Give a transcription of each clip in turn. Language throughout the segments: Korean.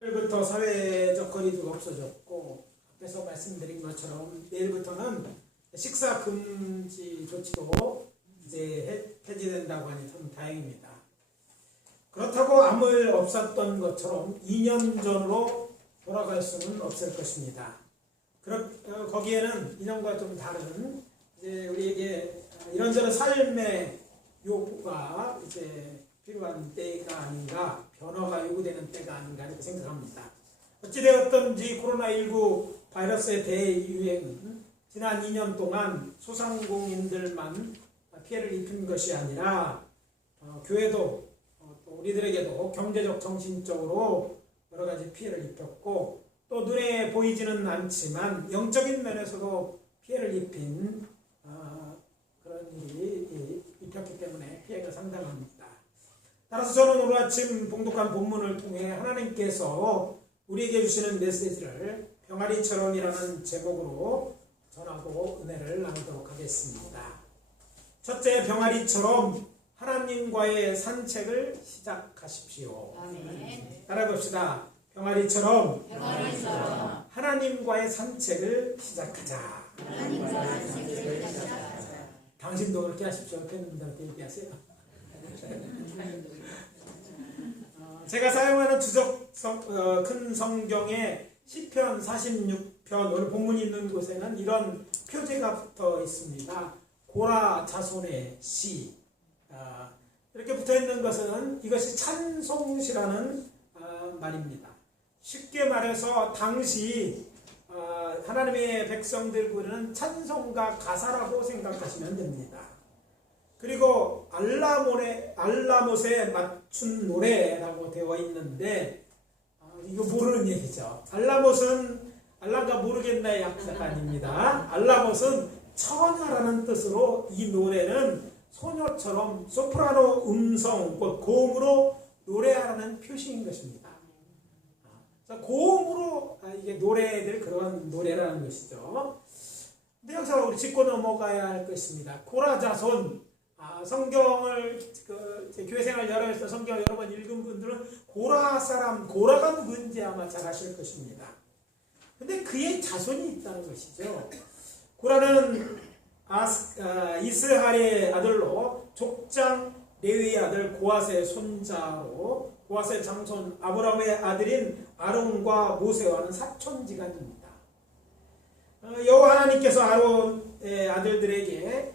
내일부터 사회적 거리두기가 없어졌고 앞에서 말씀드린 것처럼 내일부터는 식사 금지 조치도 이제 폐지된다고 하니 참 다행입니다. 그렇다고 아무 일 없었던 것처럼 2년 전으로 돌아갈 수는 없을 것입니다. 거기에는 2년과 좀 다른 이제 우리에게 이런저런 삶의 요구가 이제 필요한 때가 아닌가, 변화가 요구되는 때가 아닌가 이렇게 생각합니다. 어찌되었든지 코로나19 바이러스의 대유행은 지난 2년 동안 소상공인들만 피해를 입힌 것이 아니라 교회도 또 우리들에게도 경제적, 정신적으로 여러 가지 피해를 입혔고 또 눈에 보이지는 않지만 영적인 면에서도 피해를 입힌 그런 일이 입혔기 때문에 피해가 상당합니다. 따라서 저는 오늘 아침 봉독한 본문을 통해 하나님께서 우리에게 주시는 메시지를 병아리처럼이라는 제목으로 전하고 은혜를 나누도록 하겠습니다. 첫째, 병아리처럼 하나님과의 산책을 시작하십시오. 아멘. 따라봅시다. 병아리처럼 하나님과의 산책을 시작하자. 당신도 그렇게 하십시오. 팬분들한테 얘기하세요. 제가 사용하는 큰 성경에 시편 46편 오늘 본문이 있는 곳에는 이런 표제가 붙어 있습니다. 고라 자손의 시. 이렇게 붙어 있는 것은 이것이 찬송시라는 말입니다. 쉽게 말해서 당시 하나님의 백성들 부르는 찬송가 가사라고 생각하시면 됩니다. 그리고 알라못에 맞춘 노래라고 되어 있는데 이거 모르는 얘기죠. 알라가 모르겠나의 약자가 아닙니다. 알라못은 처녀라는 뜻으로 이 노래는 소녀처럼 소프라노 음성, 고음으로 노래하라는 표시인 것입니다. 고음으로 이게 노래들 그런 노래라는 것이죠. 근데 여기서 우리 짚고 넘어가야 할 것입니다. 고라 자손. 성경을 교회 생활 여러 해서 성경을 여러 번 읽은 분들은 고라 사람, 고라가 누군지 아마 잘 아실 것입니다. 근데 그의 자손이 있다는 것이죠. 고라는 이스할의 아들로 족장 레위의 아들 고핫의 손자로 고핫의 장손 아브라함의 아들인 아론과 모세와는 사촌지간입니다. 여호와 하나님께서 아론의 아들들에게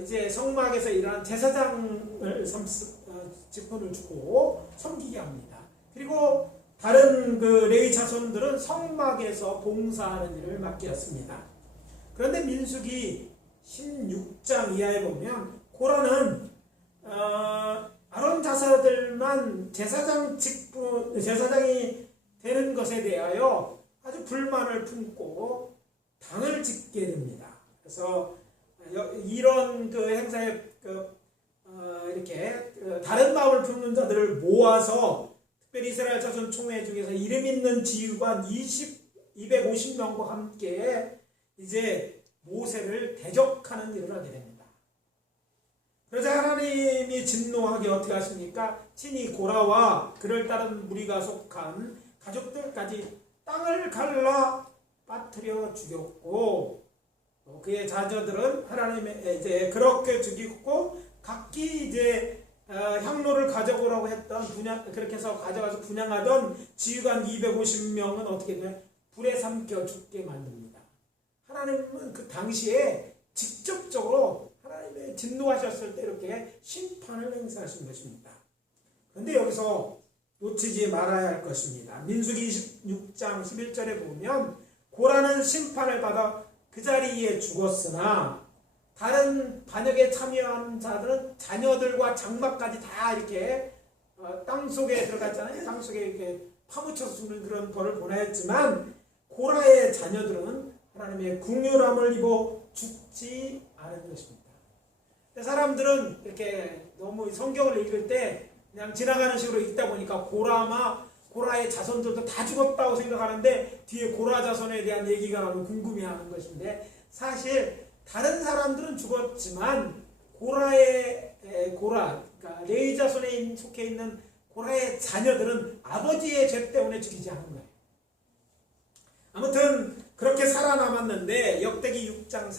이제 성막에서 일어난 제사장을 직분을 주고 섬기게 합니다. 그리고 다른 레위 자손들은 성막에서 봉사하는 일을 맡겼습니다. 그런데 민수기 16장 이하에 보면 고라는 아론 자손들만 제사장이 되는 것에 대하여 아주 불만을 품고 당을 짓게 됩니다. 그래서 이런 행사에 이렇게 다른 마음을 품는 자들을 모아서 특별히 이스라엘 자손 총회 중에서 이름 있는 지휘관 250명과 함께 이제 모세를 대적하는 일을 하게 됩니다. 그러자 하나님이 진노하게 어떻게 하십니까? 친히 고라와 그를 따른 무리가 속한 가족들까지 땅을 갈라 빠뜨려 죽였고 그의 자녀들은 하나님의 이제 그렇게 죽이고 각기 이제 향로를 가져오라고 했던 그렇게 해서 가져가서 분향하던 지휘관 250명은 어떻게 돼요? 불에 삼켜 죽게 만듭니다. 하나님은 그 당시에 직접적으로 하나님의 진노하셨을 때 이렇게 심판을 행사하신 것입니다. 그런데 여기서 놓치지 말아야 할 것입니다. 민수기 26장 11절에 보면 고라는 심판을 받아 그 자리에 죽었으나 다른 반역에 참여한 자들은 자녀들과 장막까지 다 이렇게 땅속에 들어갔잖아요. 땅속에 이렇게 파묻혀서 죽는 그런 벌을 보내었지만 고라의 자녀들은 하나님의 궁휼함을 입어 죽지 않은 것입니다. 사람들은 이렇게 너무 성경을 읽을 때 그냥 지나가는 식으로 읽다 보니까 고라의 자손들도 다 죽었다고 생각하는데 뒤에 고라 자손에 대한 얘기가 나오면 궁금해하는 것인데 사실 다른 사람들은 죽었지만 그러니까 레위 자손에 속해 있는 고라의 자녀들은 아버지의 죄 때문에 죽이지 않은 거예요. 아무튼 그렇게 살아남았는데 역대기 6장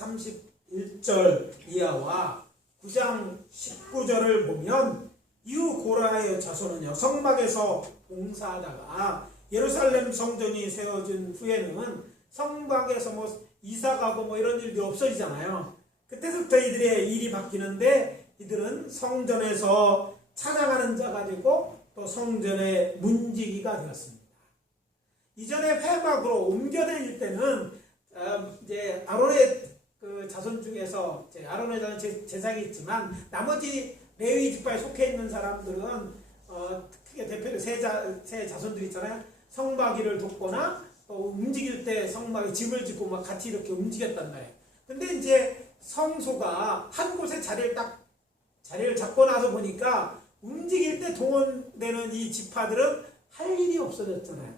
31절 이하와 9장 19절을 보면 이후 고라의 자손은요, 성막에서 봉사하다가 예루살렘 성전이 세워진 후에는 성막에서 뭐 이사가고 뭐 이런 일도 없어지잖아요. 그때부터 이들의 일이 바뀌는데 이들은 성전에서 찬양하는 자가 되고 또 성전의 문지기가 되었습니다. 이전에 회막으로 옮겨다닐 때는 이제 아론의 그 자손 중에서 아론의 자손 제사장이 있지만 나머지 레위 지파에 속해 있는 사람들은 크게 대표로 세 자손들 있잖아요. 성막일을 돕거나 움직일 때 성막에 짐을 짓고 막 같이 이렇게 움직였단 말이에요. 근데 이제 성소가 한 곳에 자리를 잡고 나서 보니까 움직일 때 동원되는 이 지파들은 할 일이 없어졌잖아요.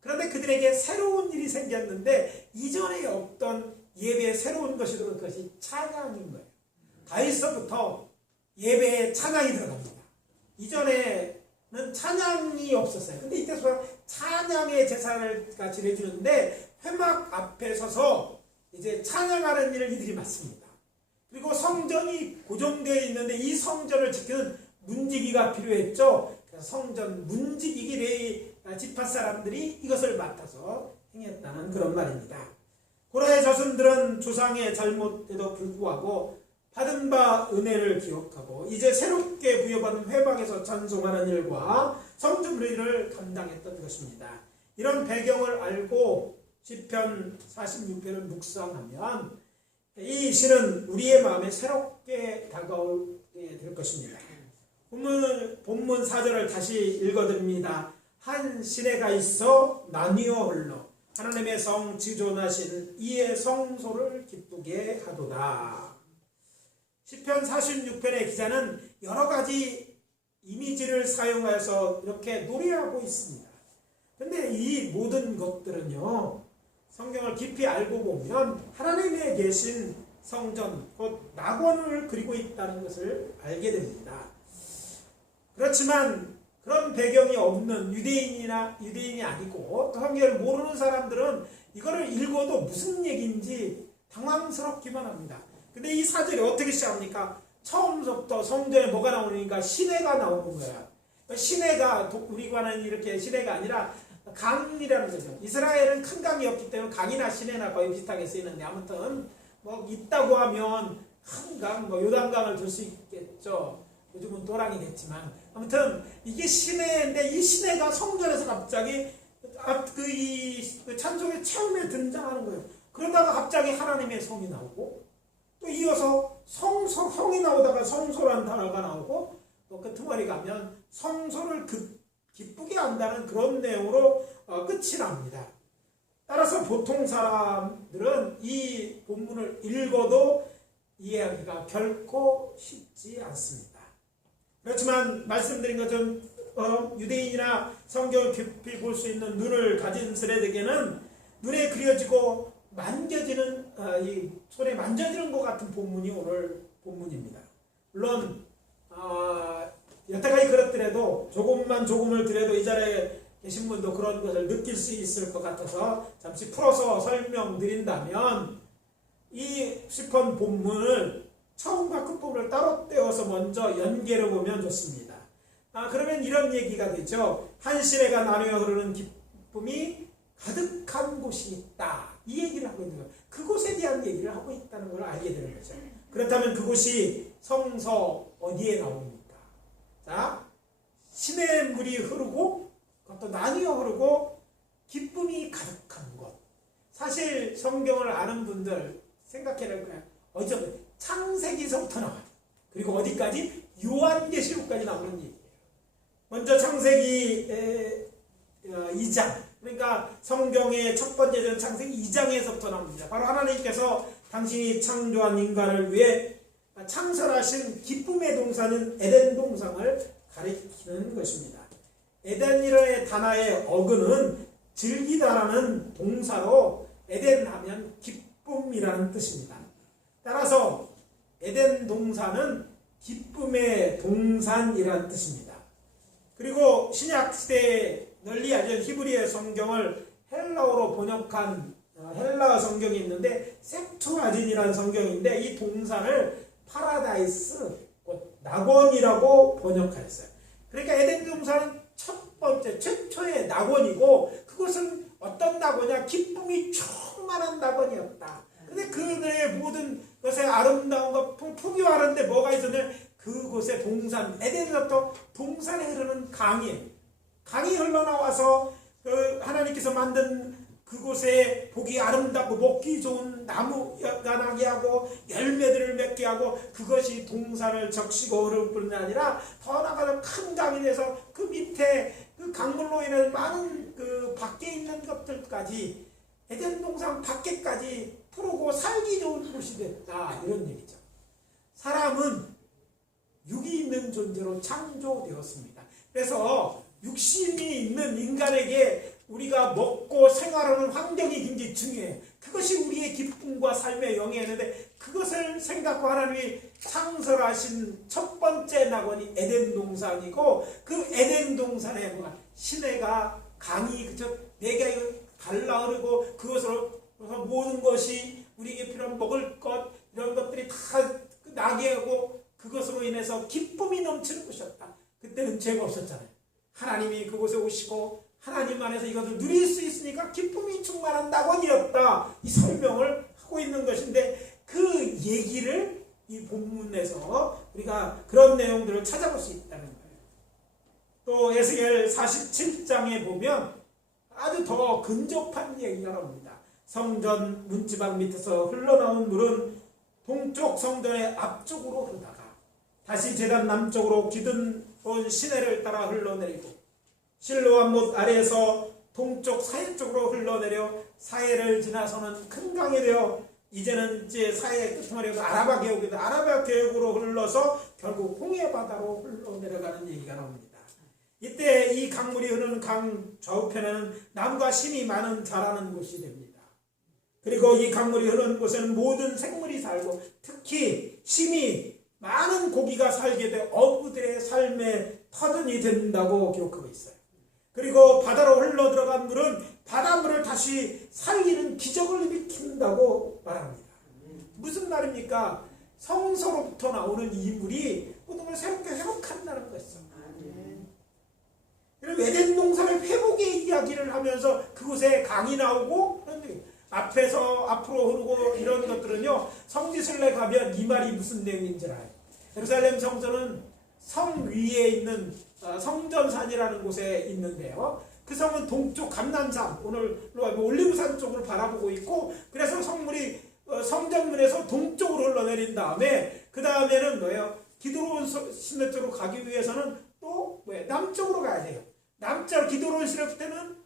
그런데 그들에게 새로운 일이 생겼는데 이전에 없던 예배에 새로운 것이 들어온 것이 찬양인 거예요. 다윗서부터 예배에 찬양이 들어갑니다. 이전에는 찬양이 없었어요. 근데 이때서 찬양의 제사를 지내주는데 회막 앞에 서서 이제 찬양하는 일을 이들이 맡습니다. 그리고 성전이 고정되어 있는데 이 성전을 지키는 문지기가 필요했죠. 그래서 성전 문지기기 레위 지파 사람들이 이것을 맡아서 행했다는 그런 말입니다. 고라의 자손들은 조상의 잘못에도 불구하고 받은 바 은혜를 기억하고 이제 새롭게 부여받은 회막에서 찬송하는 일과 성전 일을 감당했던 것입니다. 이런 배경을 알고 시편 46편을 묵상하면 이 시는 우리의 마음에 새롭게 다가오게 될 것입니다. 본문 4절을 다시 읽어드립니다. 한 시내가 있어 나뉘어 흘러 하나님의 성 지존하신 이의 성소를 기쁘게 하도다. 시편 46편의 기자는 여러 가지 이미지를 사용해서 이렇게 노래하고 있습니다. 근데 이 모든 것들은요, 성경을 깊이 알고 보면 하나님의 계신 성전, 곧 낙원을 그리고 있다는 것을 알게 됩니다. 그렇지만 그런 배경이 없는 유대인이 아니고 또 성경을 모르는 사람들은 이거를 읽어도 무슨 얘기인지 당황스럽기만 합니다. 근데 이 사절이 어떻게 시작합니까? 처음부터 성전에 뭐가 나오니까 시내가 나오는 거야. 시내가 우리가 하는 이렇게 시내가 아니라 강이라는 거죠. 이스라엘은 큰 강이 없기 때문에 강이나 시내나 거의 비슷하게 쓰이는데 아무튼 뭐 있다고 하면 큰 강, 뭐 요단강을 들 수 있겠죠. 요즘은 도랑이 됐지만 아무튼 이게 시내인데 이 시내가 성전에서 갑자기 그 찬송의 처음에 등장하는 거예요. 그러다가 갑자기 하나님의 성이 나오고 또 이어서 성이 나오다가 성소라는 단어가 나오고 또 끝머리 가면 성소를 기쁘게 한다는 그런 내용으로 끝이 납니다. 따라서 보통 사람들은 이 본문을 읽어도 이해하기가 결코 쉽지 않습니다. 그렇지만 말씀드린 것처럼 유대인이나 성경을 깊이 볼 수 있는 눈을 가진 세대에게는 눈에 그려지고 만져지는 이 손에 만져지는 것 같은 본문이 오늘 본문입니다. 물론 여태까지 그렇더라도 조금을 드려도 이 자리에 계신 분도 그런 것을 느낄 수 있을 것 같아서 잠시 풀어서 설명드린다면 이 시편 본문을 처음과 끝부분을 따로 떼어서 먼저 연계를 보면 좋습니다. 그러면 이런 얘기가 되죠. 한 시내가 나뉘어 흐르는 기쁨이 가득한 곳이 있다. 이 얘기를 하고 있는 거예요. 그곳에 대한 얘기를 하고 있다는 걸 알게 되는 거죠. 그렇다면 그곳이 성서 어디에 나옵니까? 자, 시냇물이 흐르고 그것도 나뉘어 흐르고 기쁨이 가득한 곳. 사실 성경을 아는 분들 생각해낼 거예요. 어쩌면 창세기서부터 나와요. 그리고 어디까지? 요한계시록까지 나오는 얘기예요. 먼저 창세기 2장, 그러니까 성경의 첫 번째 전 창세기 2장에서부터 나옵니다. 바로 하나님께서 당신이 창조한 인간을 위해 창설하신 기쁨의 동산은 에덴 동산을 가리키는 것입니다. 에덴이라는 단어의 어근은 즐기다라는 동사로 에덴 하면 기쁨이라는 뜻입니다. 따라서 에덴 동산은 기쁨의 동산이라는 뜻입니다. 그리고 신약 시대에 널리 알려진 히브리어 성경을 헬라어로 번역한 헬라어 성경이 있는데 셉투아진이라는 성경인데 이 동산을 파라다이스, 낙원이라고 번역하였어요. 그러니까 에덴 동산은 첫 번째 최초의 낙원이고 그것은 어떤 낙원이냐? 기쁨이 충만한 낙원이었다. 근데 그들의 모든 것의 아름다움과 풍요하는데 뭐가 있었냐면 그곳에 동산, 에덴에서부터 동산에 흐르는 강이 흘러나와서 하나님께서 만든 그곳에 보기 아름답고 먹기 좋은 나무가 나게 하고 열매들을 맺게 하고 그것이 동산을 적시고 흐를 뿐만 아니라 더 나아가서 큰 강이 돼서 그 밑에 그 강물로 인해 많은 그 밖에 있는 것들까지 에덴 동산 밖에까지 푸르고 살기 좋은 곳이 됐다, 이런 얘기죠. 사람은 육이 있는 존재로 창조되었습니다. 그래서 육신이 있는 인간에게 우리가 먹고 생활하는 환경이 굉장히 중요해요. 그것이 우리의 기쁨과 삶의 영예인데 그것을 생각하고 하나님이 창설하신 첫 번째 낙원이 에덴 동산이고 그 에덴 동산에 뭐가 시내가 강이 그저 내게 갈라 흐르고 그것으로 모든 것이 우리에게 필요한 먹을 것 이런 것들이 다 나게 하고 그것으로 인해서 기쁨이 넘치는 곳이었다. 그때는 죄가 없었잖아요. 하나님이 그곳에 오시고 하나님 안에서 이것을 누릴 수 있으니까 기쁨이 충만한 낙원이었다. 이 설명을 하고 있는 것인데 그 얘기를 이 본문에서 우리가 그런 내용들을 찾아볼 수 있다는 거예요. 또 에스겔 47장에 보면 아주 더 근접한 얘기가 나옵니다. 성전 문지방 밑에서 흘러나온 물은 동쪽 성전의 앞쪽으로 흐르다가 다시 제단 남쪽으로 기든 온 시내를 따라 흘러내리고 실로암 못 아래에서 동쪽 사해 쪽으로 흘러내려 사해를 지나서는 큰 강이 되어 이제는 이제 사해의 끝머리가 아라바 계곡이다. 아라바 계곡으로 흘러서 결국 홍해 바다로 흘러내려가는 얘기가 나옵니다. 이때 이 강물이 흐르는 강 좌우편에는 나무가 심이 많은 자라는 곳이 됩니다. 그리고 이 강물이 흐르는 곳에는 모든 생물이 살고 특히 심이 많은 고기가 살게 돼 어부들의 삶의 터전이 된다고 기록하고 있어요. 그리고 바다로 흘러 들어간 물은 바닷물을 다시 살리는 기적을 일으킨다고 말합니다. 무슨 말입니까? 성서로부터 나오는 이 물이 모든 걸 새롭게 회복한다는 것이죠. 에덴 동산의 회복의 이야기를 하면서 그곳에 강이 나오고 앞에서 앞으로 흐르고 이런 것들은요, 성지순례 가면 이 말이 무슨 내용인지 알아요. 예루살렘 성전은 성 위에 있는 성전산이라는 곳에 있는데요. 그 성은 동쪽 감난산, 오늘로 하면 올리브산 쪽을 바라보고 있고, 그래서 성물이 성전문에서 동쪽으로 흘러내린 다음에 그 다음에는 뭐예요? 기드론 시내 쪽으로 가기 위해서는 또 남쪽으로 가야 돼요. 남쪽 기드론 시내 때는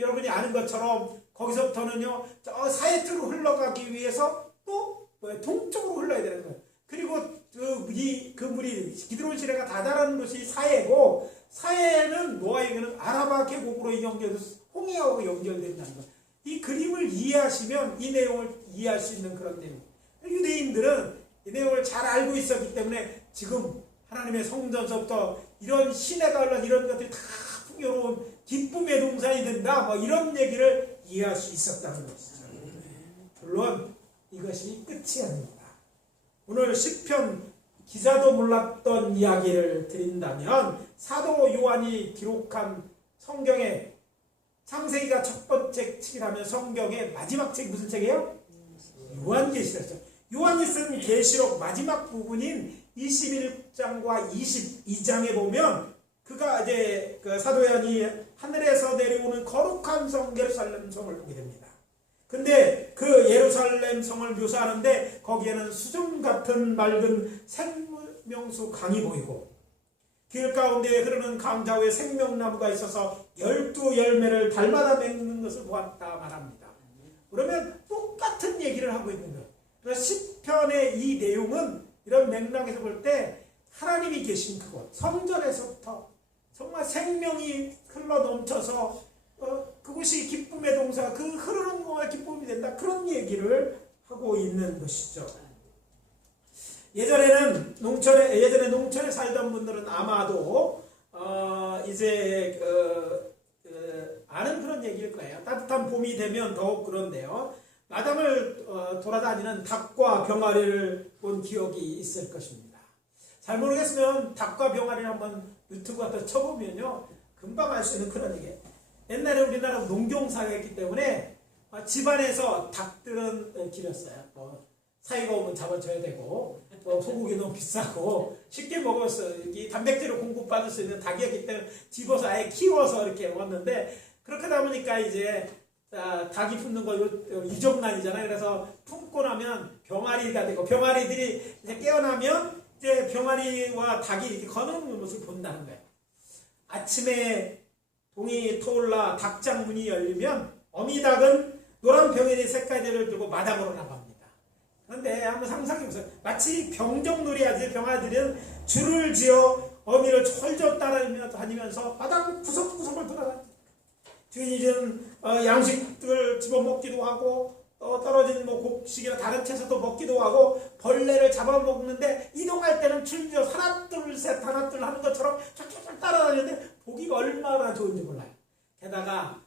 여러분이 아는 것처럼 거기서부터는요 사해 쪽으로 흘러가기 위해서 또 동쪽으로 흘러야 되는 거예요. 그리고 그 물이 기드론 시내가 다다르는 곳이 사해고 사해는 노아에게는 아라바 계곡으로 연결돼서 홍해하고 연결된다는 거예요. 이 그림을 이해하시면 이 내용을 이해할 수 있는 그런 내용. 유대인들은 이 내용을 잘 알고 있었기 때문에 지금 하나님의 성전서부터 이런 시내가 흘러 이런 것들이 다 풍요로운 기쁨의 동산이 된다. 뭐 이런 얘기를 이해할 수 있었다는 것이죠. 물론 이것이 끝이 아닙니다. 오늘 시편 기자도 몰랐던 이야기를 드린다면 사도 요한이 기록한 성경의 창세기가 첫 번째 책이라면 성경의 마지막 책이 무슨 책이에요? 요한계시록이죠. 요한이 쓴 계시록 마지막 부분인 21장과 22장에 보면 그가 이제 그 사도 요한이 하늘에서 내려오는 거룩한 성 예루살렘 성을 보게 됩니다. 근데 그 예루살렘 성을 묘사하는데 거기에는 수정 같은 맑은 생명수 강이 보이고 길 가운데 흐르는 강 좌우에 생명나무가 있어서 12열매를 달마다 맺는 것을 보았다 말합니다. 그러면 똑같은 얘기를 하고 있는 거예요. 그래서 시편의 이 내용은 이런 맥락에서 볼 때 하나님이 계신 그곳 성전에서부터 정말 생명이 흘러 넘쳐서 그것이 기쁨의 동사, 그 흐르는 것과 기쁨이 된다. 그런 얘기를 하고 있는 것이죠. 예전에 농촌에 살던 분들은 아마도 이제 아는 그런 얘기일 거예요. 따뜻한 봄이 되면 더욱 그런데요. 마당을 돌아다니는 닭과 병아리를 본 기억이 있을 것입니다. 잘 모르겠으면 닭과 병아리를 한번 유튜브 갖다 쳐보면요. 금방 알 수 있는 그런 얘기예요. 옛날에 우리나라 농경사회였기 때문에 집안에서 닭들은 기렸어요. 사이가 오면 잡아줘야 되고 소고기 너무 비싸고 쉽게 먹었어요. 이 단백질을 공급받을 수 있는 닭이었기 때문에 집어서 아예 키워서 이렇게 먹었는데 그렇게 하다 보니까 이제 닭이 품는 거 유정란이잖아요. 그래서 품고 나면 병아리가 되고 병아리들이 이제 깨어나면 이제 병아리와 닭이 이렇게 거는 모습을 본다는 거예요. 아침에 동이 터올라 닭장 문이 열리면 어미닭은 노란 병아리 색깔들을 들고 마당으로 나갑니다. 그런데 한번 상상해보세요. 마치 병정놀이 하듯이 병아리들은 줄을 지어 어미를 철저 따라다니면서 마당 구석구석을 돌아다닙니다. 뒤에는 양식들 집어먹기도 하고 떨어진 곡식이나 다른 채소도 먹기도 하고 벌레를 잡아먹는데 이동할 때는 줄지어 하나 둘셋 하나 둘 하는 것처럼 쫙쫙쫙 따라다니는데 보기가 얼마나 좋은지 몰라요. 게다가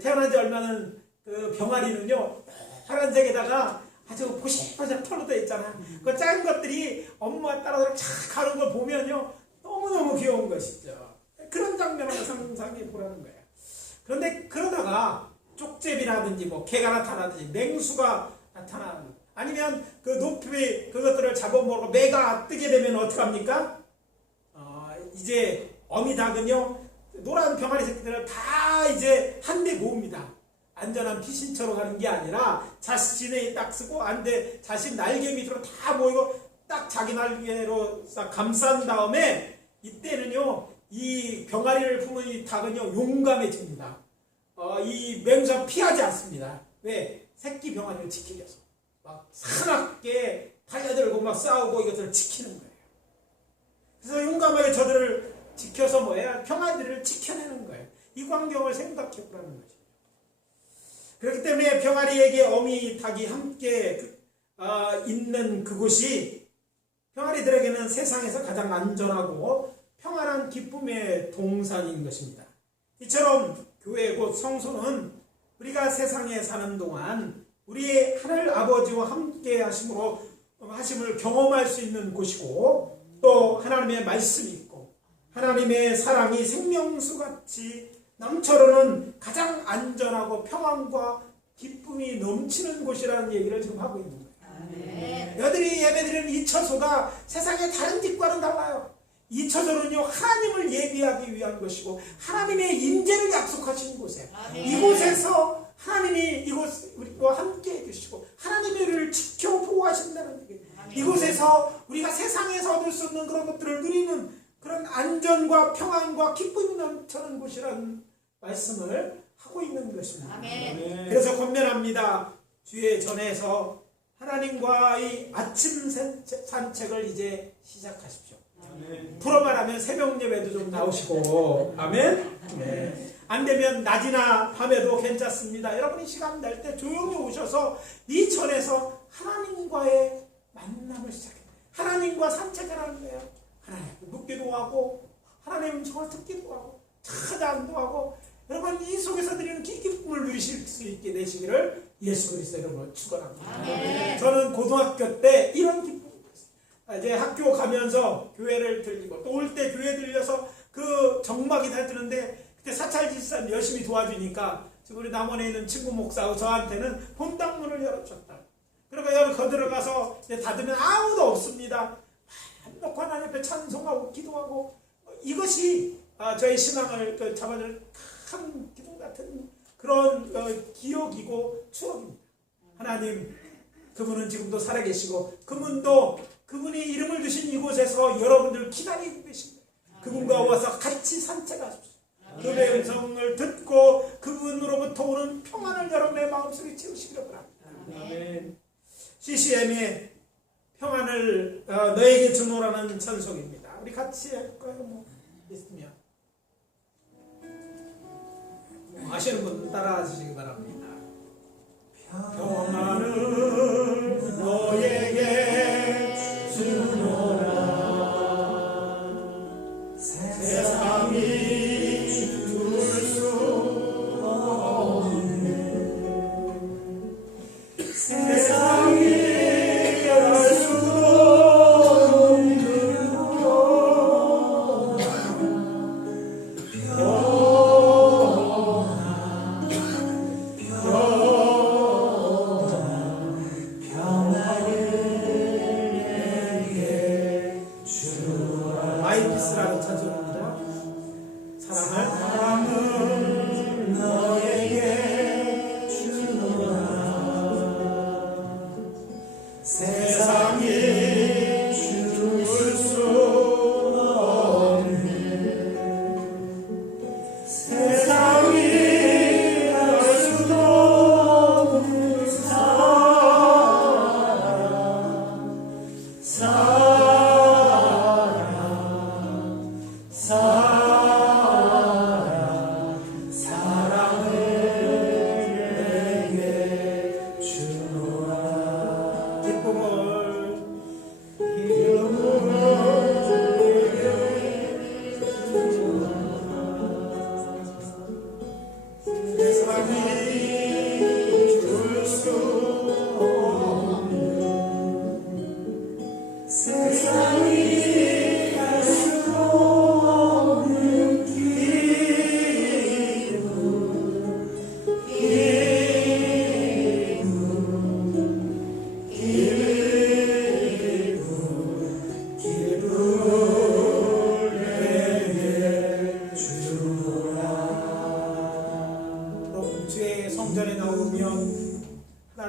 태어난 지 얼마 는 그 병아리는요 파란색에다가 아주 보실보실 털로 되어 있잖아요. 그 작은 것들이 엄마 따라서 착 가는 걸 보면요 너무너무 귀여운 것이죠. 그런 장면을 상상해 보라는 거예요. 그런데 그러다가 쪽제비라든지 개가 나타나든지 맹수가 나타나는 아니면 그 높이 그것들을 잡아먹고 매가 뜨게 되면 어떡합니까? 이제 어미닭은요 노란 병아리 새끼들을 다 이제 한데 모읍니다. 안전한 피신처로 가는 게 아니라 자신의 딱 쓰고 안돼 자신 날개 밑으로 다 모이고 딱 자기 날개로 싹 감싼 다음에 이때는요 이 병아리를 품은 이 닭은요 용감해집니다. 이 맹수가 피하지 않습니다. 왜? 새끼 병아리를 지키기 위해서 막 사납게 달려들고 막 싸우고 이것들을 지키는 거예요. 그래서 용감하게 저들을 지켜서 뭐예요? 병아리들을 지켜내는 거예요. 이 광경을 생각해 보라는 거죠. 그렇기 때문에 병아리에게 어미 닭이 함께 있는 그곳이 병아리들에게는 세상에서 가장 안전하고 평안한 기쁨의 동산인 것입니다. 이처럼 교회 곧 성소는 우리가 세상에 사는 동안 우리의 하늘 아버지와 함께 하심을 경험할 수 있는 곳이고 또 하나님의 말씀이 있고 하나님의 사랑이 생명수같이 남처로는 가장 안전하고 평안과 기쁨이 넘치는 곳이라는 얘기를 지금 하고 있는 거예요. 여들이 예배드리는 이 처소가 세상의 다른 집과는 달라요. 이 처소는요 하나님을 예비하기 위한 것이고 하나님의 임재를 약속하시는 곳이에요. 이곳에서 하나님이 우리와 함께 해주시고 하나님의 우리를 지켜 보호하신다는 얘기예요. 이곳에서 우리가 세상에서 얻을 수 없는 그런 것들을 누리는 그런 안전과 평안과 기쁨이 넘치는 곳이라는 말씀을 하고 있는 것입니다. 아멘. 그래서 권면합니다. 주의 전에서 하나님과의 아침 산책을 이제 시작하십시오. 아멘. 풀어 말하면 새벽 예배도 좀 나오시고 아멘. 네. 안 되면 낮이나 밤에도 괜찮습니다. 여러분이 시간 날 때 조용히 오셔서 이 전에서 하나님과의 만남을 시작해요. 하나님과 산책을 하는 거예요. 하나님 묻기도 하고 하나님 정말 듣기도 하고 찬양도 하고 여러분 이 속에서 드리는 기쁨을 누리실 수 있게 되시기를 예수 그리스도 이름으로 축원합니다. 저는 고등학교 때 이런 기쁨이 있었어요. 이제 학교 가면서 교회를 들리고 또 올 때 교회 들려서 그 정막이 다 뜨는데 그때 사찰 집사님 열심히 도와주니까 지금 우리 남원에 있는 친구 목사하고 저한테는 본당문을 열어줬다. 그러니까 거들어가서 닫으면 아무도 없습니다. 한놓고 하나님 앞에 찬송하고 기도하고 이것이 저희 신앙을 잡아줄 큰 기둥 같은 그런 기억이고 추억입니다. 하나님 그분은 지금도 살아계시고 그분이 이름을 주신 이곳에서 여러분들 기다리고 계십니다. 그분과 와서 같이 산책하십시오. 그분의 음성을 듣고 그분으로부터 오는 평안을 여러분의 마음속에 채우시기를 바랍니다. 아멘. CCM의 평안을 너에게 주노라는 찬송입니다. 우리 같이 할까요? 있으면 아시는 분 따라 주시기 바랍니다. 평안을 너에게 주노라 세상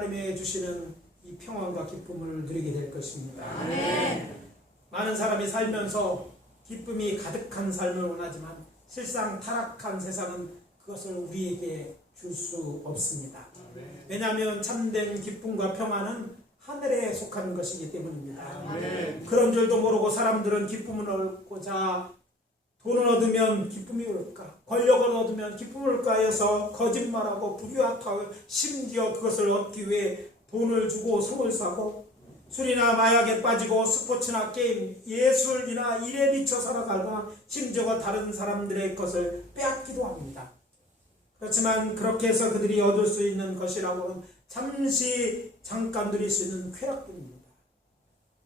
하나님의 주시는 이 평안과 기쁨을 누리게 될 것입니다. 아멘. 많은 사람이 살면서 기쁨이 가득한 삶을 원하지만 실상 타락한 세상은 그것을 우리에게 줄 수 없습니다. 왜냐하면 참된 기쁨과 평안은 하늘에 속하는 것이기 때문입니다. 아멘. 그런 줄도 모르고 사람들은 기쁨을 얻고자 돈을 얻으면 기쁨이 올까, 권력을 얻으면 기쁨을 올까 해서 거짓말하고 불의와타고 심지어 그것을 얻기 위해 돈을 주고 속을 사고 술이나 마약에 빠지고 스포츠나 게임, 예술이나 일에 미쳐 살아가거나 심지어 다른 사람들의 것을 빼앗기도 합니다. 그렇지만 그렇게 해서 그들이 얻을 수 있는 것이라고는 잠시 잠깐 누릴 수 있는 쾌락뿐입니다.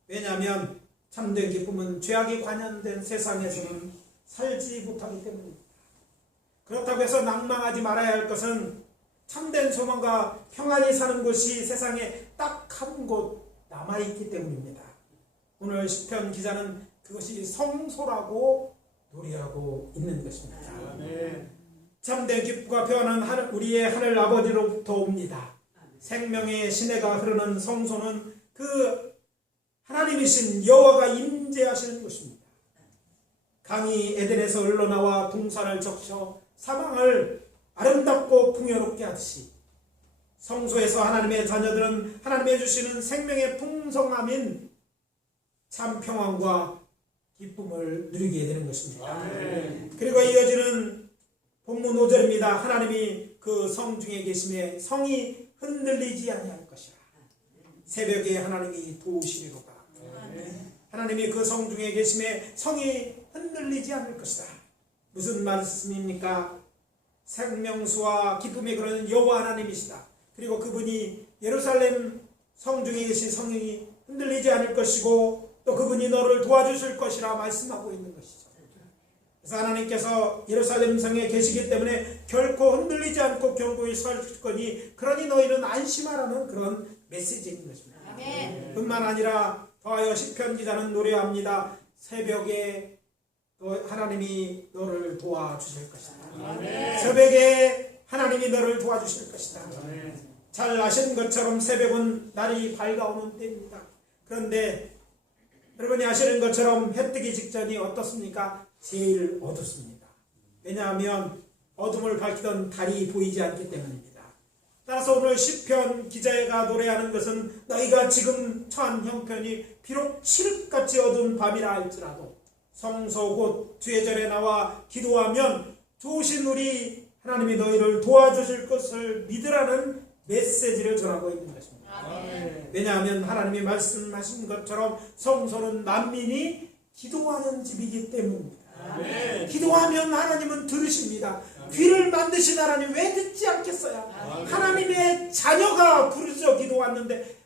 왜냐하면 참된 기쁨은 죄악이 관연된 세상에서는 살지 못하기 때문입니다. 그렇다고 해서 낭망하지 말아야 할 것은 참된 소망과 평안히 사는 곳이 세상에 딱 한 곳 남아있기 때문입니다. 오늘 시편 기자는 그것이 성소라고 노래하고 있는 것입니다. 참된 기쁨과 평안은 우리의 하늘 아버지로부터 옵니다. 생명의 시내가 흐르는 성소는 그 하나님이신 여호와가 임재하시는 곳입니다. 강이 에덴에서 흘러나와 동산을 적셔 사방을 아름답고 풍요롭게 하듯이 성소에서 하나님의 자녀들은 하나님의 주시는 생명의 풍성함인 참 평안과 기쁨을 누리게 되는 것입니다. 아멘. 그리고 이어지는 본문 5절입니다. 하나님이 그 성중에 계심에 성이 흔들리지 아니할 것이라. 새벽에 하나님이 도우시리로다. 하나님이 그 성중에 계심에 성이 흔들리지 않을 것이다. 무슨 말씀입니까? 생명수와 기쁨이 그러는 여호와 하나님이시다. 그리고 그분이 예루살렘 성중에 계신 성이 흔들리지 않을 것이고 또 그분이 너를 도와주실 것이라 말씀하고 있는 것이죠. 그래서 하나님께서 예루살렘 성에 계시기 때문에 결코 흔들리지 않고 견고히 설 거니 그러니 너희는 안심하라는 그런 메시지인 것입니다. 아멘. 뿐만 아니라 더하여 시편 기자는 노래합니다. 새벽에 하나님이 너를 도와주실 것이다. 아멘. 새벽에 하나님이 너를 도와주실 것이다. 아멘. 잘 아시는 것처럼 새벽은 날이 밝아오는 때입니다. 그런데 여러분이 아시는 것처럼 해 뜨기 직전이 어떻습니까? 제일 어둡습니다. 왜냐하면 어둠을 밝히던 달이 보이지 않기 때문입니다. 따라서 오늘 시편 기자가 노래하는 것은 너희가 지금 처한 형편이 비록 칠흑같이 어두운 밤이라 할지라도 성소 곧 주의 절에 나와 기도하면 좋으신 우리 하나님이 너희를 도와주실 것을 믿으라는 메시지를 전하고 있는 것입니다. 아멘. 왜냐하면 하나님이 말씀하신 것처럼 성소는 만민이 기도하는 집이기 때문입니다. 아멘. 기도하면 하나님은 들으십니다. 귀를 만드신 하나님 왜 듣지 않겠어요? 하나님의 자녀가 부르짖어 기도왔는데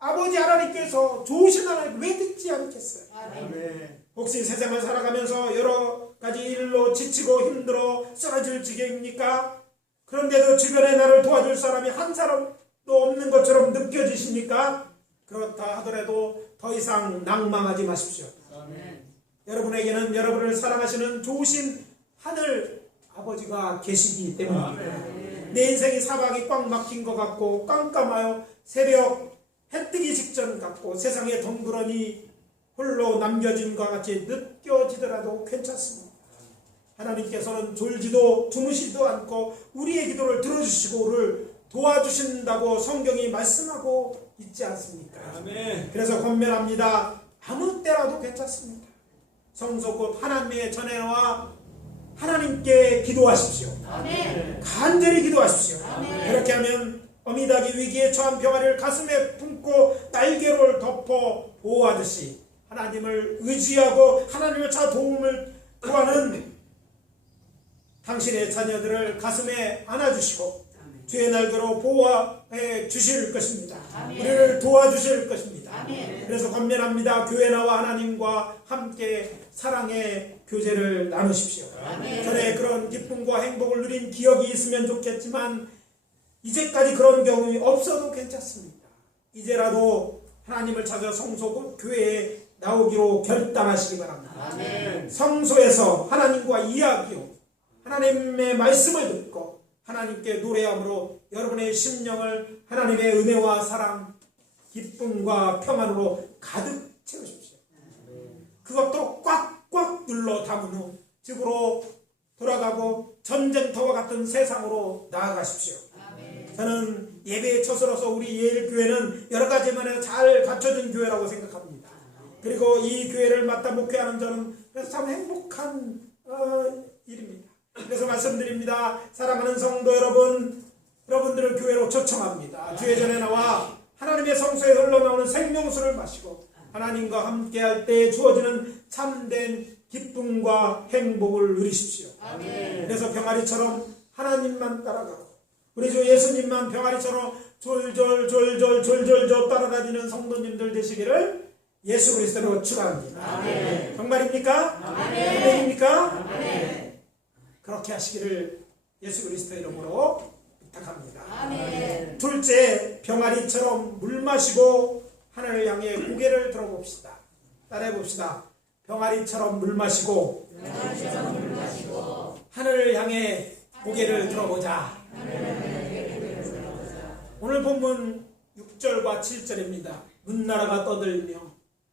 아버지 하나님께서 좋으신 하나님 왜 듣지 않겠어요? 아멘. 혹시 세상을 살아가면서 여러 가지 일로 지치고 힘들어 쓰러질 지경입니까? 그런데도 주변에 나를 도와줄 사람이 한 사람도 없는 것처럼 느껴지십니까? 그렇다 하더라도 더 이상 낭망하지 마십시오. 아멘. 여러분에게는 여러분을 사랑하시는 좋으신 하늘 아버지가 계시기 때문입니다. 내 인생이 사방이 꽉 막힌 것 같고 깜깜하여 새벽 해 뜨기 직전 같고 세상에 덩그러니 홀로 남겨진 것 같이 느껴지더라도 괜찮습니다. 하나님께서는 졸지도 주무시지도 않고 우리의 기도를 들어주시고 우리를 도와주신다고 성경이 말씀하고 있지 않습니까? 아멘. 그래서 권면합니다. 아무 때라도 괜찮습니다. 성소 곧 하나님의 전에 나와 하나님께 기도하십시오. 아멘. 간절히 기도하십시오. 아멘. 그렇게 하면 어미닭이 위기에 처한 병아리를 가슴에 품고 날개를 덮어 보호하듯이 하나님을 의지하고 하나님을 차 도움을 구하는 당신의 자녀들을 가슴에 안아주시고 주의 날개로 보호해 주실 것입니다. 우리를 도와주실 것입니다. 그래서 권면합니다. 교회 나와 하나님과 함께 사랑의 교제를 나누십시오. 전에 그런 기쁨과 행복을 누린 기억이 있으면 좋겠지만 이제까지 그런 경험이 없어도 괜찮습니다. 이제라도 하나님을 찾아 성소 교회에 나오기로 결단하시기 바랍니다. 성소에서 하나님과 이야기하고 하나님의 말씀을 듣고 하나님께 노래함으로 여러분의 심령을 하나님의 은혜와 사랑, 기쁨과 평안으로 가득 채우십시오. 그것도 꽉꽉 눌러 담은 후 집으로 돌아가고 전쟁터와 같은 세상으로 나아가십시오. 저는 예배의 처소로서 우리 예일교회는 여러 가지 면에서 잘 갖춰진 교회라고 생각합니다. 그리고 이 교회를 맡아 목회하는 저는 그래서 참 행복한 일입니다. 그래서 말씀드립니다. 사랑하는 성도 여러분, 여러분들을 교회로 초청합니다. 주회전에 나와 하나님의 성소에 흘러나오는 생명수를 마시고 하나님과 함께할 때 주어지는 참된 기쁨과 행복을 누리십시오. 그래서 병아리처럼 하나님만 따라가고 우리 주 예수님만 병아리처럼 졸졸 따라다니는 성도님들 되시기를 예수 그리스도로 축원합니다. 정말입니까? 아멘입니까? 그렇게 하시기를 예수 그리스도 이름으로 부탁합니다. 둘째, 병아리처럼 물 마시고 하늘을 향해 고개를 들어봅시다. 따라해 봅시다. 병아리처럼 물 마시고 하늘을 향해 고개를 들어보자. 오늘 본문 6절과 7절입니다. 문나라가 떠들며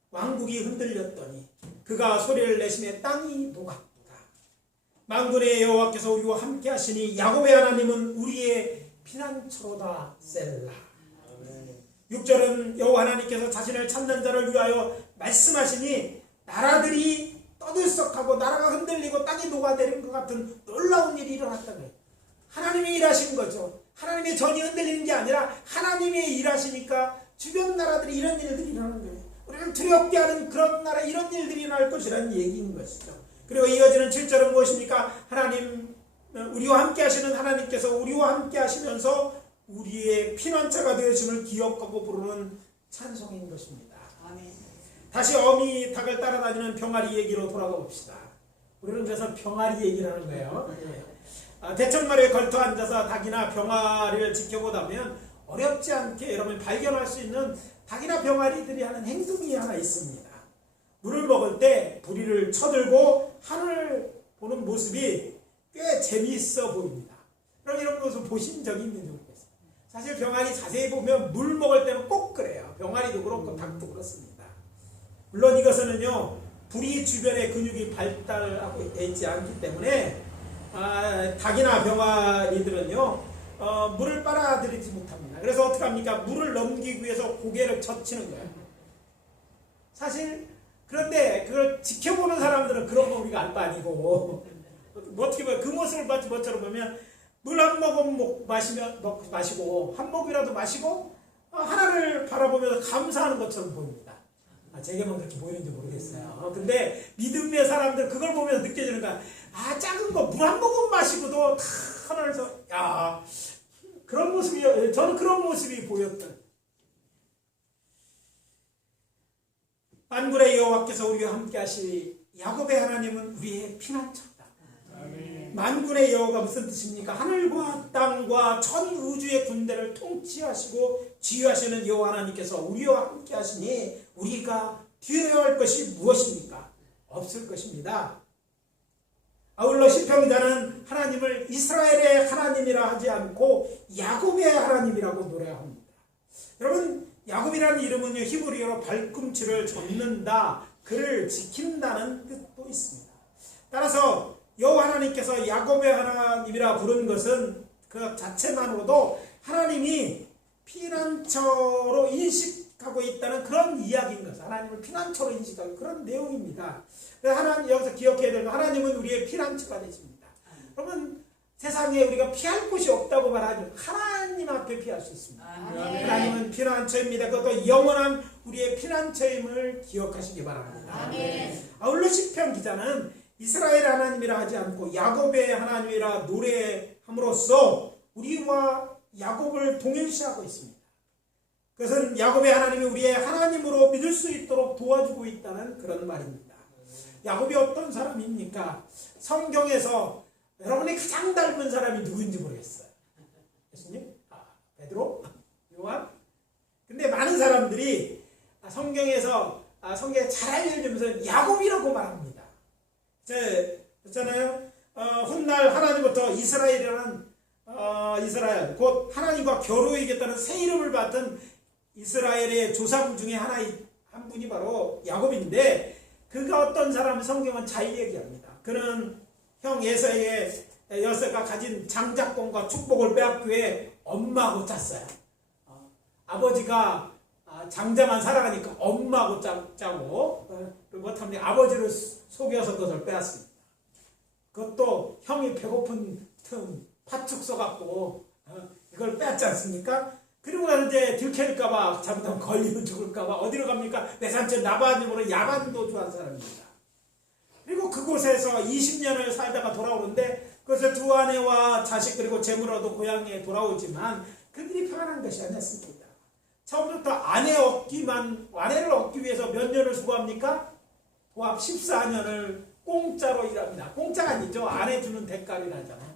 왕국이 흔들렸더니 그가 소리를 내심에 땅이 녹았도다. 만군의 여호와께서 우리와 함께 하시니 야곱의 하나님은 우리의 피난처로다. 셀라. 6절은 여호와 하나님께서 자신을 찾는 자를 위하여 말씀하시니 나라들이 떠들썩하고 나라가 흔들리고 땅이 녹아내린 것 같은 놀라운 일이 일어났다는 거예요. 하나님이 일하신 거죠. 하나님의 전이 흔들리는 게 아니라 하나님이 일하시니까 주변 나라들이 이런 일들이 일어나는 거예요. 우리를 두렵게 하는 그런 나라 이런 일들이 일어날 것이라는 얘기인 것이죠. 그리고 이어지는 7절은 무엇입니까? 하나님, 우리와 함께 하시는 하나님께서 우리와 함께 하시면서 우리의 피난처가 되어심을 기억하고 부르는 찬송인 것입니다. 다시 어미 닭을 따라다니는 병아리 얘기로 돌아가 봅시다. 우리는 그래서 병아리 얘기를 하는 거예요. 대청마루에 걸터 앉아서 닭이나 병아리를 지켜보다면 어렵지 않게 여러분이 발견할 수 있는 닭이나 병아리들이 하는 행동이 하나 있습니다. 물을 먹을 때 부리를 쳐들고 하늘을 보는 모습이 꽤 재미있어 보입니다. 그럼 이런 모습 보신 적이 있는지 모르겠어요. 사실 병아리 자세히 보면 물 먹을 때는 꼭 그래요. 병아리도 그렇고 닭도 그렇습니다. 물론 이것은요, 부리 주변의 근육이 발달하고 있지 않기 때문에 닭이나 병아리들은요 물을 빨아들이지 못합니다. 그래서 어떻게 합니까? 물을 넘기기 위해서 고개를 젖히는 거예요. 사실 그런데 그걸 지켜보는 사람들은 그런 거 우리가 알바 아니고 어떻게 보면 그 모습을 뭐처럼 보면 물 한 모금 마시고 한 모금이라도 마시고 하나를 바라보면서 감사하는 것처럼 보입니다. 제게만 그렇게 보이는지 모르겠어요. 근데 믿음의 사람들 그걸 보면서 느껴지는 거야. 작은 거 물 한 모금 마시고도 다 하나에서 그런 모습이 저는 그런 모습이 보였던. 만군의 여호와께서 우리와 함께 하시니 야곱의 하나님은 우리의 피난처다. 만군의 여호가 무슨 뜻입니까? 하늘과 땅과 전 우주의 군대를 통치하시고 지휘하시는 여호와 하나님께서 우리와 함께 하시니 우리가 두려워할 것이 무엇입니까? 없을 것입니다. 아울러 시편자는 하나님을 이스라엘의 하나님이라 하지 않고 야곱의 하나님이라고 노래합니다. 여러분, 야곱이라는 이름은요, 히브리어로 발꿈치를 젓는다, 그를 지킨다는 뜻도 있습니다. 따라서 여호와 하나님께서 야곱의 하나님이라 부른 것은 그 자체만으로도 하나님이 피난처로 인식하고 있다는 그런 이야기인 것입니다. 하나님을 피난처로 인식하고 그런 내용입니다. 하나님, 여기서 기억해야 되는 하나님은 우리의 피난처가 되십니다. 여러분, 세상에 우리가 피할 곳이 없다고 말하죠. 하나님 앞에 피할 수 있습니다. 하나님은 피난처입니다. 그것도 영원한 우리의 피난처임을 기억하시기 바랍니다. 아울러 시편 기자는 이스라엘 하나님이라 하지 않고 야곱의 하나님이라 노래함으로써 우리와 야곱을 동일시하고 있습니다. 그것은 야곱의 하나님이 우리의 하나님으로 믿을 수 있도록 도와주고 있다는 그런 말입니다. 야곱이 어떤 사람입니까? 성경에서 여러분이 가장 닮은 사람이 누구인지 모르겠어요. 예수님? 베드로? 요한? 근데 많은 사람들이 성경에서 성경에 잘 알려주면서 야곱이라고 말합니다. 그렇잖아요. 훗날 하나님부터 이스라엘이라는 이스라엘 곧 하나님과 겨루이겠다는 새 이름을 받은 이스라엘의 조상 중에 한 분이 바로 야곱인데 그가 어떤 사람을 성경은 잘 얘기합니다. 그는 형 에서의 여세가 가진 장자권과 축복을 빼앗기에 엄마하고 짰어요. 아버지가 장자만 살아가니까 엄마하고 짜고 못하면 아버지를 속여서 그것을 빼앗습니다. 그것도 형이 배고픈 틈 파축 써갖고 이걸 빼앗지 않습니까? 그리고 나서 이제 들켜질까봐 잘못하면 걸리면 죽을까봐 어디로 갑니까? 외삼촌 나바님으로 야반도주한 사람입니다. 그리고 그곳에서 20년을 살다가 돌아오는데 그것에 두 아내와 자식 그리고 재물 얻어 고향에 돌아오지만 그들이 평안한 것이 아니었습니다. 처음부터 아내를 얻기 위해서 몇 년을 수고합니까? 도합 14년을 공짜로 일합니다. 공짜가 아니죠. 아내 주는 대가를 하잖아요.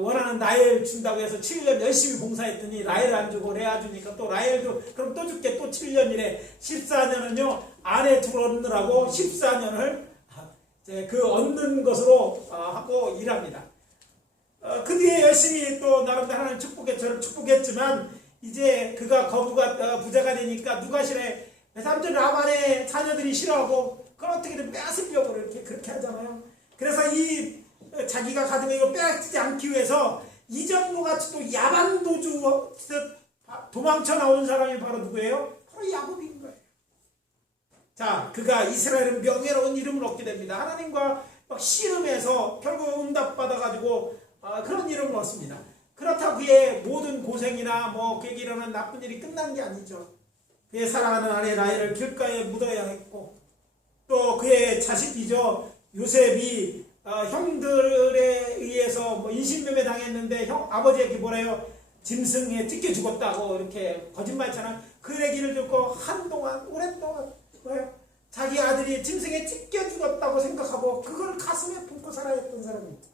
원하는 라헬 준다고 해서 7년 열심히 봉사했더니 라헬 안 주고 레아 주니까 또 라헬도 그럼 또 줄게 또 7년이래. 14년은요 아내 둘 얻느라고 14년을 그 얻는 것으로 하고 일합니다. 그 뒤에 열심히 또 나름대로 하나님 저를 축복했지만 이제 그가 거부가 부자가 되니까 누가 싫어해? 삼촌 라반의 자녀들이 싫어하고 그걸 어떻게든 빼앗으려고 그렇게 하잖아요. 그래서 이 자기가 가진 이걸 빼앗지 않기 위해서 이전과 같이 또 야반도주 도망쳐 나온 사람이 바로 누구예요? 바로 야곱인 거예요. 자, 그가 이스라엘은 명예로운 이름을 얻게 됩니다. 하나님과 막 씨름해서 결국 응답받아가지고 그런 이름을 얻습니다. 그렇다고 그의 모든 고생이나 그에게 일어난 나쁜 일이 끝난 게 아니죠. 그의 사랑하는 아내 라헬을 길가에 묻어야 했고 또 그의 자식이죠. 요셉이 형들에 의해서 인신매매 당했는데 아버지에게 뭐래요? 짐승에 찢겨 죽었다고 이렇게 거짓말처럼 그 얘기를 듣고 한동안 오랫동안 자기 아들이 짐승에 찢겨 죽었다고 생각하고 그걸 가슴에 품고 살아야 했던 사람입니다.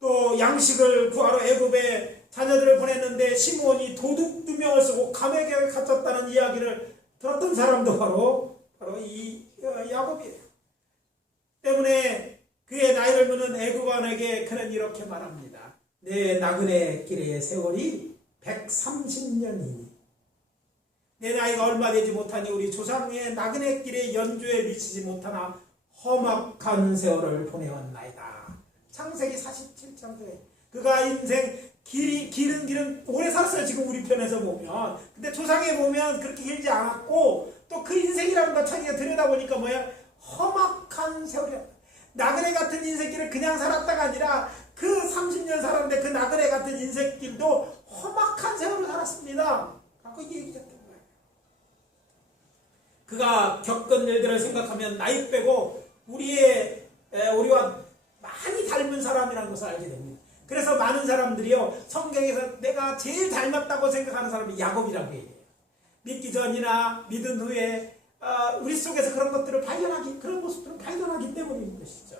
또 양식을 구하러 애굽에 자녀들을 보냈는데 시므온이 도둑 2명을 쓰고 감옥에 갇혔다는 이야기를 들었던 사람도 바로 이 야곱이에요. 때문에 그의 나이를 묻는 애굽왕에게 그는 이렇게 말합니다. 내 나그네 길의 세월이 130년이니 내 나이가 얼마 되지 못하니 우리 조상의 나그네 길의 연조에 미치지 못하나 험악한 세월을 보내었나이다. 창세기 47장에 그가 인생 길은 오래 살았어요. 지금 우리 편에서 보면. 근데 조상에 보면 그렇게 길지 않았고 또 그 인생이라는 것 자기가 들여다보니까 험악한 세월이었다. 나그네 같은 인생길을 그냥 살았다가 아니라 그 30년 살았는데 그 나그네 같은 인생길도 험악한 세월을 살았습니다. 아까 얘기했던 거예요. 그가 겪은 일들을 생각하면 나이 빼고 우리와 많이 닮은 사람이라는 것을 알게 됩니다. 그래서 많은 사람들이요 성경에서 내가 제일 닮았다고 생각하는 사람이 야곱이라고 해요. 믿기 전이나 믿은 후에 우리 속에서 그런 모습들을 발견하기 때문인 것이죠.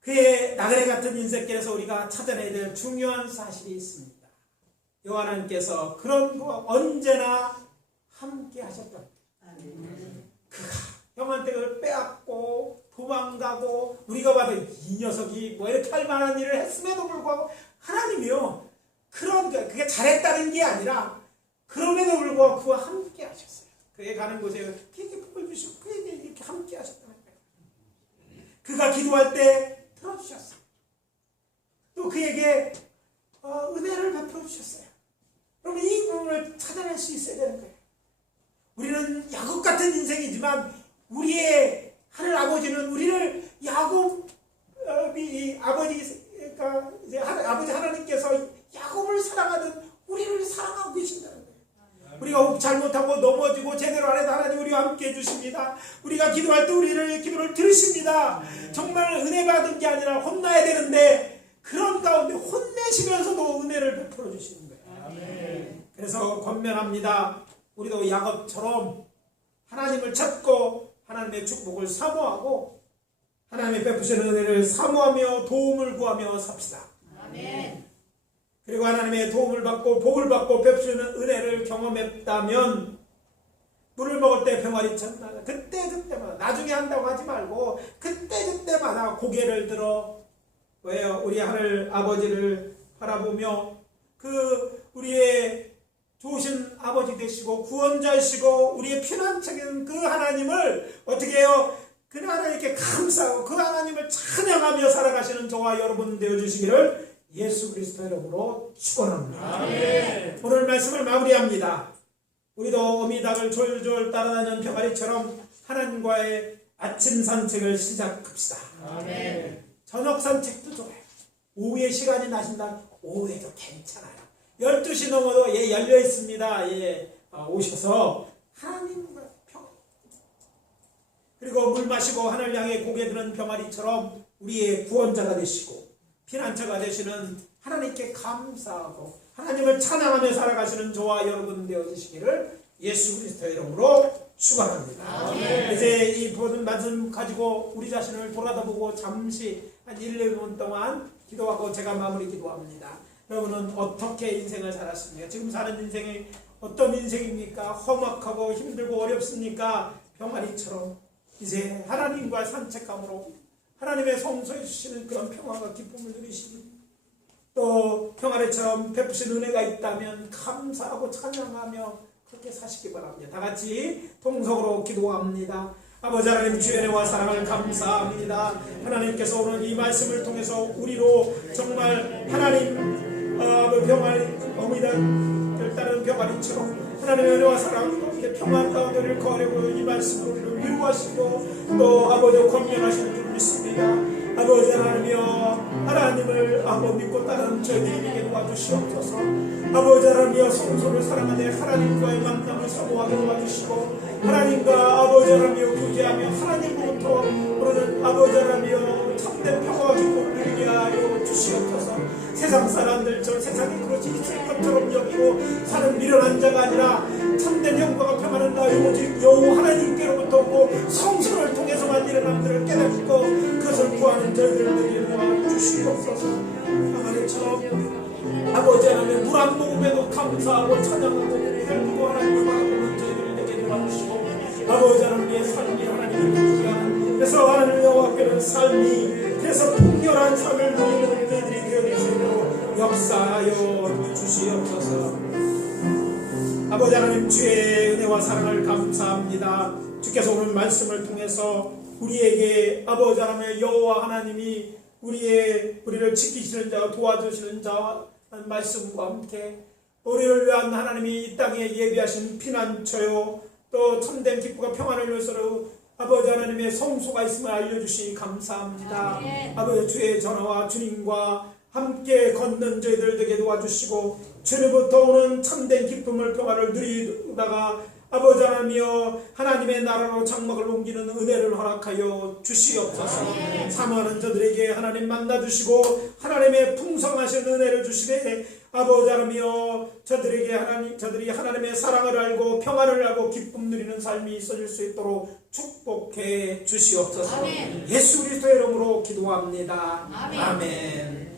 그의 나그네 같은 인생길에서 우리가 찾아내야 될 중요한 사실이 있습니다. 여호와 하나님께서 그런 거 언제나 함께 하셨다. 그가 형한테 그걸 빼앗고 도망가고 우리가 봐도 이 녀석이 이렇게 할 만한 일을 했음에도 불구하고 하나님이요 그게 잘했다는 게 아니라 그럼에도 불구하고 그와 함께 하셨어요. 그에 가는 곳에 그에게 복을 주시고 그에게 이렇게 함께 하셨다는 거예요. 그가 기도할 때 들어주셨어요. 또 그에게 은혜를 베풀어 주셨어요. 그럼 이 부분을 찾아낼 수 있어야 되는 거예요. 우리는 야곱 같은 인생이지만 우리의 하늘 아버지는 우리를 야곱이 아버지가 이제 아버지 하나님께서 야곱을 사랑하듯 우리를 사랑하고 계신다는 거예요. 우리가 또 잘못하고 넘어지고 제대로 안 해도 하나님 우리와 함께 해주십니다. 우리가 기도할 때 우리를 기도를 들으십니다. 정말 은혜 받은 게 아니라 혼나야 되는데 그런 가운데 혼내시면서도 은혜를 베풀어 주시는 거예요. 아멘. 그래서 권면합니다. 우리도 야곱처럼 하나님을 찾고 하나님의 축복을 사모하고 하나님의 베푸시는 은혜를 사모하며 도움을 구하며 삽시다. 아멘. 그리고 하나님의 도움을 받고 복을 받고 베푸시는 은혜를 경험했다면 물을 먹을 때 병아리 쳤나 그때마다 나중에 한다고 하지 말고 그때마다 고개를 들어 왜요? 우리 하늘 아버지를 바라보며 그 우리의 좋으신 아버지 되시고 구원자이시고 우리의 피난처인 그 하나님을 어떻게 해요? 그 하나님께 감사하고 그 하나님을 찬양하며 살아가시는 저와 여러분 되어주시기를 예수 그리스도 이름으로 축원합니다. 아멘. 오늘 말씀을 마무리합니다. 우리도 어미닭을 졸졸 따라다니는 병아리처럼 하나님과의 아침 산책을 시작합시다. 아멘. 저녁 산책도 좋아요. 오후에 시간이 나신다 오후에도 괜찮아요. 12시 넘어도 예 열려 있습니다. 예 오셔서 하나님과 평 그리고 물 마시고 하늘 향해 고개 드는 병아리처럼 우리의 구원자가 되시고 피난처가 되시는 하나님께 감사하고 하나님을 찬양하며 살아가시는 저와 여러분 되어주시기를 예수 그리스도의 이름으로 축원합니다. 아멘. 이제 이 모든 말씀 가지고 우리 자신을 돌아다보고 잠시 한 1, 2분 동안 기도하고 제가 마무리 기도합니다. 여러분은 어떻게 인생을 살았습니까? 지금 사는 인생이 어떤 인생입니까? 험악하고 힘들고 어렵습니까? 병아리처럼 이제 하나님과 산책함으로 하나님의 성소에 주시는 그런 평화와 기쁨을 누리시기 또 병아리처럼 베푸신 은혜가 있다면 감사하고 찬양하며 그렇게 사시기 바랍니다. 다 같이 통성으로 기도합니다. 아버지 하나님 주의 은혜와 사랑을 감사합니다. 하나님께서 오늘 이 말씀을 통해서 우리로 정말 하나님 병아리 어미를 따르는 병아리처럼 하나님의 은혜와 사랑 가운데 평안 가운데를 거하려고 이 말씀으로 우리를 위로하시고 또 아버지 권면하시는 줄 믿습니다. 아버지 하나님이여 하나님을 한번 믿고 따르는 저희들에게 도와주시옵소서. 아버지 하나님이여 성소를 사랑하되 하나님과의 만남을 사모하게 도와주시고 하나님과 아버지 하나님이여 교제하며 하나님으로부터 우리는 아버지 하나님이여 참된 평화와 기쁨을 누리게 하여 주시옵소서. 세상 사람들처럼 세상에 그것이 있을 것처럼 여기고 사는 미련한 자가 아니라 참된 영광과 평안은 다 오직 여호와 하나님께로부터 오고 성소를 통해서만 일어남들을 깨닫고 그것을 구하는 저희들에게 도와주시옵소서. 하나님처럼 아버지 하나님 물 한 모금에도 감사하고 찬양하고 그리고 하나님을 바라보는 저희들에게 도와주시고 아버지 하나님의 삶이 하나님을 기쁘게하는 그래서 하나님 여호와께는 삶이 그래서 풍요한 삶을 누리는 저희들이 되어주시고 역사하여 주시옵소서. 아버지 하나님 주의 은혜와 사랑을 감사합니다. 주께서 오늘 말씀을 통해서 우리에게 아버지 하나님의 여호와 하나님이 우리를 지키시는 자 도와주시는 자 말씀과 함께 우리를 위한 하나님이 이 땅에 예비하신 피난처요 또 참된 기쁨과 평안을 위해서로 아버지 하나님의 성소가 있음을 알려주시니 감사합니다. 아멘. 아버지 주의 전화와 주님과 함께 걷는 저희들 되게 도와주시고 주님부터 오는 참된 기쁨을 평화를 누리다가 아버지 하나님이여 하나님의 나라로 장막을 옮기는 은혜를 허락하여 주시옵소서. 사모하는 저들에게 하나님 만나주시고 하나님의 풍성하신 은혜를 주시되 아버지 하나님이여 저들이 하나님의 사랑을 알고 평안을 알고 기쁨 누리는 삶이 있어질 수 있도록 축복해 주시옵소서. 아멘. 예수 그리스도의 이름으로 기도합니다. 아멘. 아멘.